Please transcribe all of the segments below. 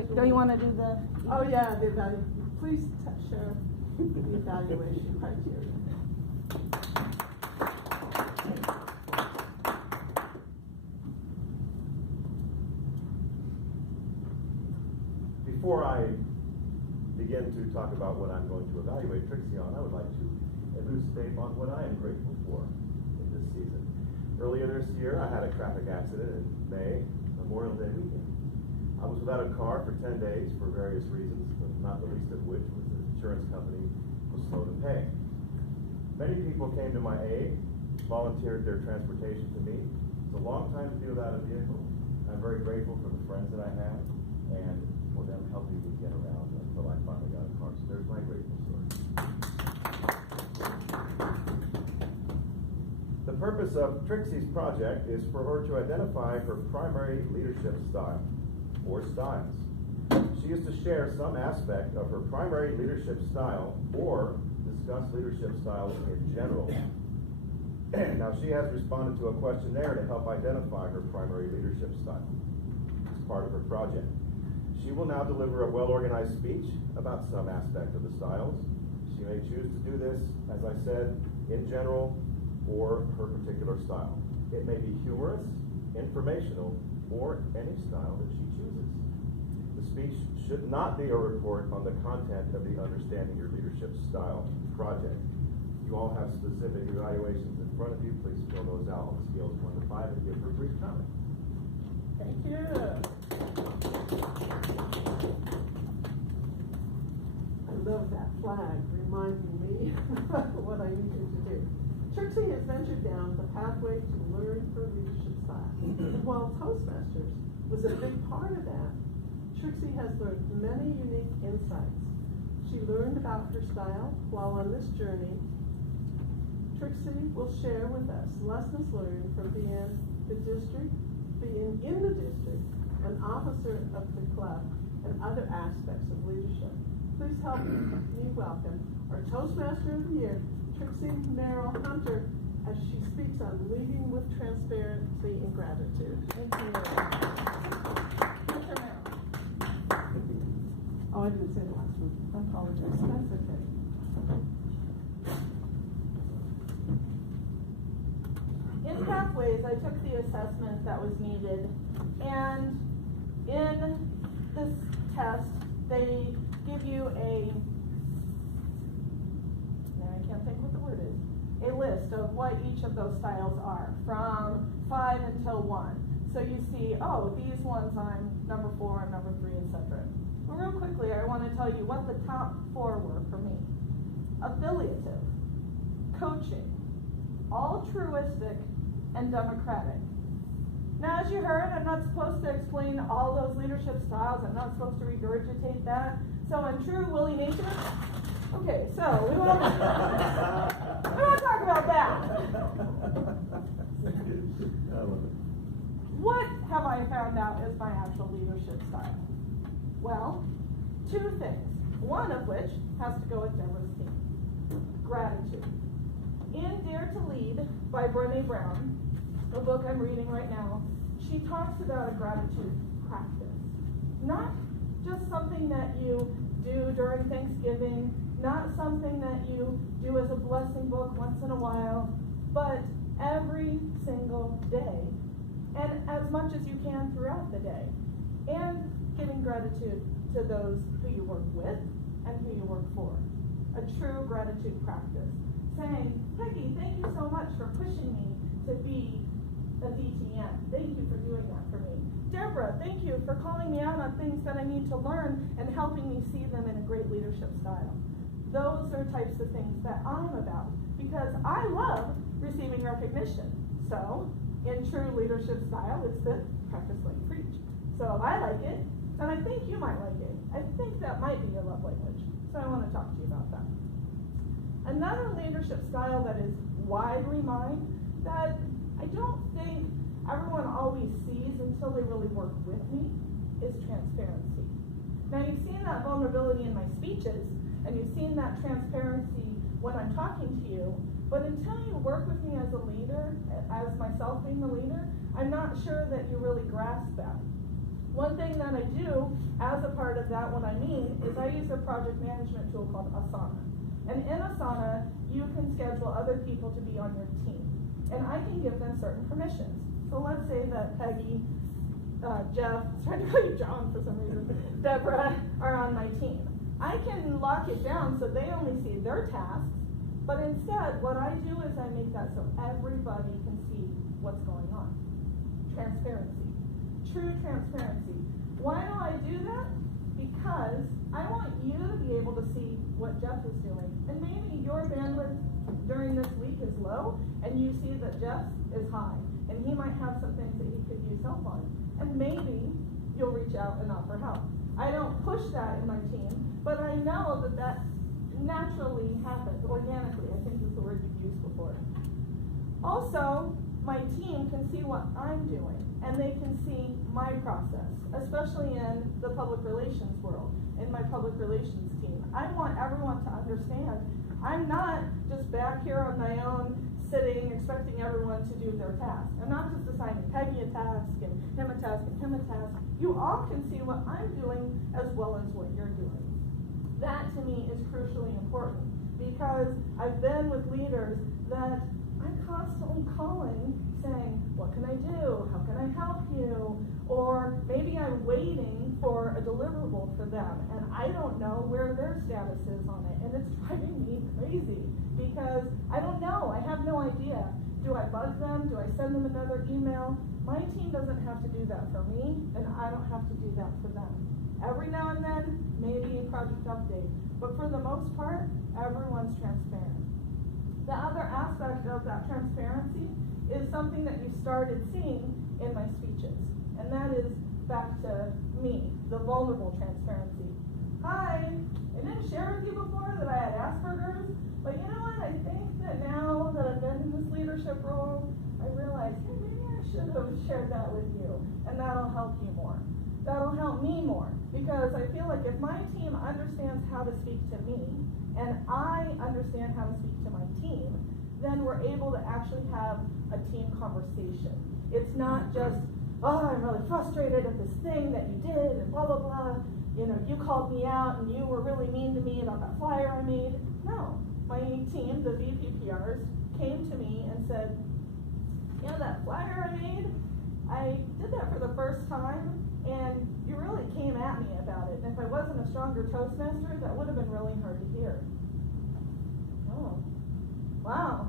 Wait, don't you want to do the... Oh yeah, the evaluation. Please share the evaluation criteria. Before I begin to talk about what I'm going to evaluate Trixie on, I would like to elucidate on what I am grateful for in this season. Earlier this year, I had a traffic accident in May, Memorial Day weekend. I was without a car for 10 days for various reasons, but not the least of which was the insurance company was slow to pay. Many people came to my aid, volunteered their transportation to me. It's a long time to be without a vehicle. I'm very grateful for the friends that I have and for them helping me get around until I finally got a car. So there's my grateful story. The purpose of Trixie's project is for her to identify her primary leadership style, or styles. She is to share some aspect of her primary leadership style or discuss leadership styles in general. Now, she has responded to a questionnaire to help identify her primary leadership style as part of her project. She will now deliver a well-organized speech about some aspect of the styles. She may choose to do this, as I said, in general or her particular style. It may be humorous, informational, or any style that she chooses. The speech should not be a report on the content of the Understanding Your Leadership Style project. You all have specific evaluations in front of you. Please fill those out on the scale of 1 to 5 and give her a brief comment. Thank you. I love that flag reminding me what I needed to do. Trixie has ventured down the pathway to learn her leadership style. And while Toastmasters was a big part of that, Trixie has learned many unique insights. She learned about her style while on this journey. Trixie will share with us lessons learned from being in the district, an officer of the club, and other aspects of leadership. Please help me welcome our Toastmaster of the Year, Hunter-Merrill, as she speaks on leading with transparency and gratitude. Thank you. Hunter-Merrill. Oh, I didn't say the last one. I apologize. That's okay. In Pathways, I took the assessment that was needed, and in this test, they give you a list of what each of those styles are, from 5 until 1. So you see, oh, these ones I'm number 4, I'm number 3, etc. But real quickly, I want to tell you what the top 4 were for me. Affiliative, coaching, altruistic, and democratic. Now, as you heard, I'm not supposed to explain all those leadership styles. I'm not supposed to regurgitate that. So in true Willie nature, okay, so we won't talk about that. What have I found out is my actual leadership style? Well, 2 things. One of which has to go with Deborah's theme. Gratitude. In Dare to Lead by Brené Brown, a book I'm reading right now, she talks about a gratitude practice. Not just something that you do during Thanksgiving, not something that you do as a blessing book once in a while, but every single day, and as much as you can throughout the day, and giving gratitude to those who you work with and who you work for. A true gratitude practice. Saying, Peggy, thank you so much for pushing me to be a DTM. Thank you for doing that for me. Deborah, thank you for calling me out on things that I need to learn and helping me see them in a great leadership style. Those are types of things that I'm about because I love receiving recognition. So, in true leadership style, it's the practice like preach. So I like it, and I think you might like it. I think that might be your love language. So I want to talk to you about that. Another leadership style that is widely mine that I don't think everyone always sees until they really work with me is transparency. Now you've seen that vulnerability in my speeches, and you've seen that transparency when I'm talking to you, but until you work with me as a leader, as myself being the leader, I'm not sure that you really grasp that. One thing that I do as a part of that, what I mean, is I use a project management tool called Asana. And in Asana, you can schedule other people to be on your team. And I can give them certain permissions. So let's say that Peggy, Jeff, I was trying to call you John for some reason, Deborah are on my team. I can lock it down so they only see their tasks, but instead what I do is I make that so everybody can see what's going on. Transparency. True transparency. Why do I do that? Because I want you to be able to see what Jeff is doing. And maybe your bandwidth during this week is low, and you see that Jeff is high, and he might have some things that he could use help on. And maybe you'll reach out and offer help. I don't push that in my team, but I know that that naturally happens, organically, I think is the word you've used before. Also, my team can see what I'm doing, and they can see my process, especially in the public relations world, in my public relations team. I want everyone to understand I'm not just back here on my own, sitting, expecting everyone to do their task. I'm not just assigning Peggy a task, and him a task, and him a task. You all can see what I'm doing as well as what you're doing. That, to me, is crucially important, because I've been with leaders that I'm constantly calling, saying, what can I do? How can I help you? Or maybe I'm waiting for a deliverable for them, and I don't know where their status is on it, and it's driving me crazy, because I don't know. I have no idea. Do I bug them? Do I send them another email? My team doesn't have to do that for me, and I don't have to do that for them. Every now and then, maybe a project update, but for the most part, everyone's transparent. The other aspect of that transparency is something that you started seeing in my speeches, and that is back to me, the vulnerable transparency. Hi, I didn't share with you before that I had Asperger's, but you know what? I think that now that I've been in this leadership role, I realize, hey, maybe I should have shared that with you, and that'll help you more. That'll help me more, because I feel like if my team understands how to speak to me, and I understand how to speak to my team, then we're able to actually have a team conversation. It's not just, oh, I'm really frustrated at this thing that you did, and blah, blah, blah. You know, you called me out, and you were really mean to me about that flyer I made. No, my team, the VPPRs, came to me and said, you know, that flyer I made, I did that for the first time, and you really came at me about it. And if I wasn't a stronger Toastmaster, that would have been really hard to hear. Oh, wow.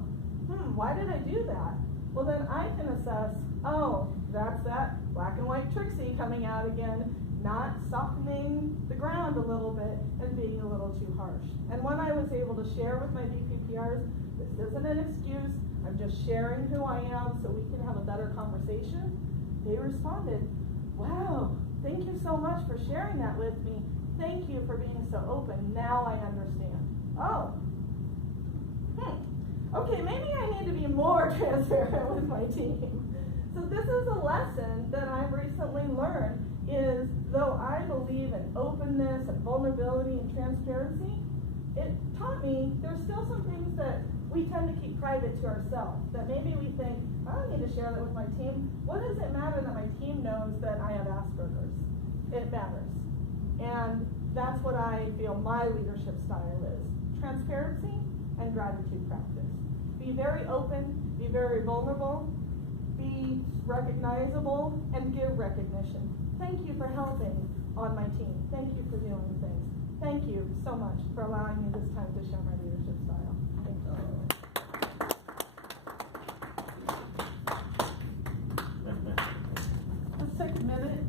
Why did I do that? Well, then I can assess, oh, that's that black and white Trixie coming out again, not softening the ground a little bit and being a little too harsh. And when I was able to share with my VPPRs, this isn't an excuse, I'm just sharing who I am so we can have a better conversation, they responded, wow, thank you so much for sharing that with me. Thank you for being so open. Now I understand. Oh, okay, maybe I need to be more transparent with my team. So this is a lesson that I've recently learned is, though I believe in openness and vulnerability and transparency, it taught me there's still some things that we tend to keep private to ourselves, that maybe we think, I don't need to share that with my team. What does it matter that my team knows that I have Asperger's? It matters. And that's what I feel my leadership style is. Transparency and gratitude practice. Be very open, be very vulnerable, be recognizable, and give recognition. Thank you for helping on my team. Thank you for doing things. Thank you so much for allowing me this time to share my leadership style. Thank you. Let's take a minute